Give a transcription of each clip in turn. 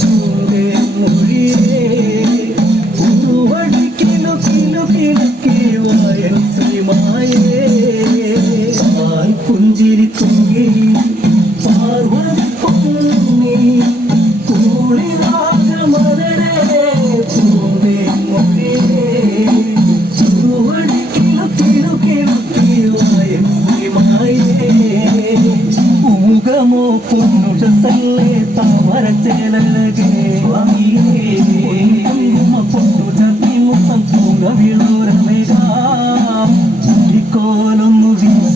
চুলে মুড়িয়ে উড়কে লুকি লুকি লুকিয়ে মায়ে। পুঞ্জির তুঙ্গে బంధమో పుణ్యుట సల్లే తామర చేలగే పుణ్యుట విముఖం తుంగ విളൂരമേകാ ചുണ്ടിക്കോലൊന്നു വീ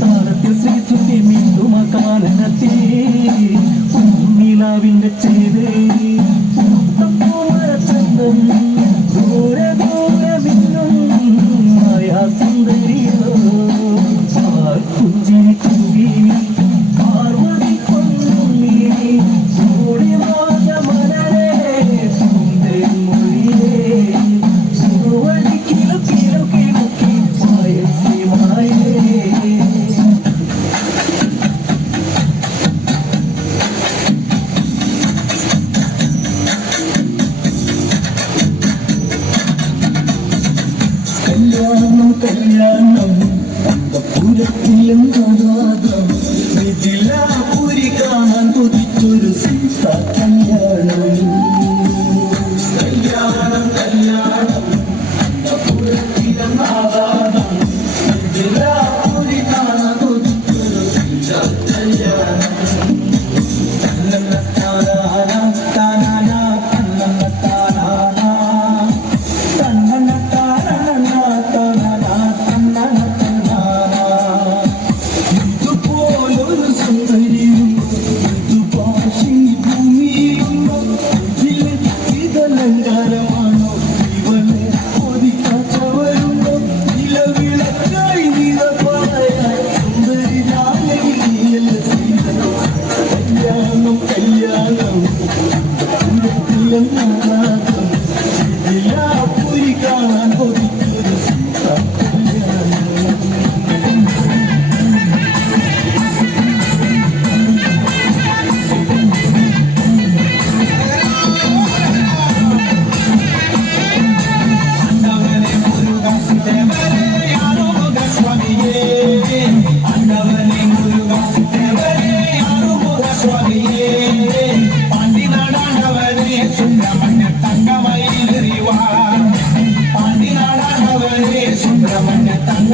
താരത്തിൽ ശ്രീ സുന്നി മിണ്ടുമ കാനനത്തിൽ നിലാവിന്റെ ചെയ്തേ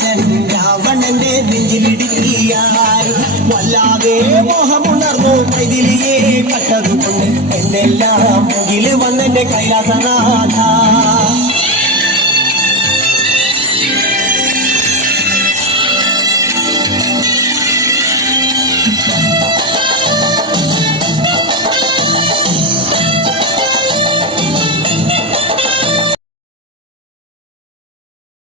കംസൻ രാവണന്റെ നെഞ്ചിലിടുക്കിയാൽ വല്ലാതെ മോഹമുണർന്നു മൈതിലിയെ കട്ടതുകൊണ്ട് എന്നെല്ലാം മുകിൽ വന്നെന്റെ കൈലാസനാ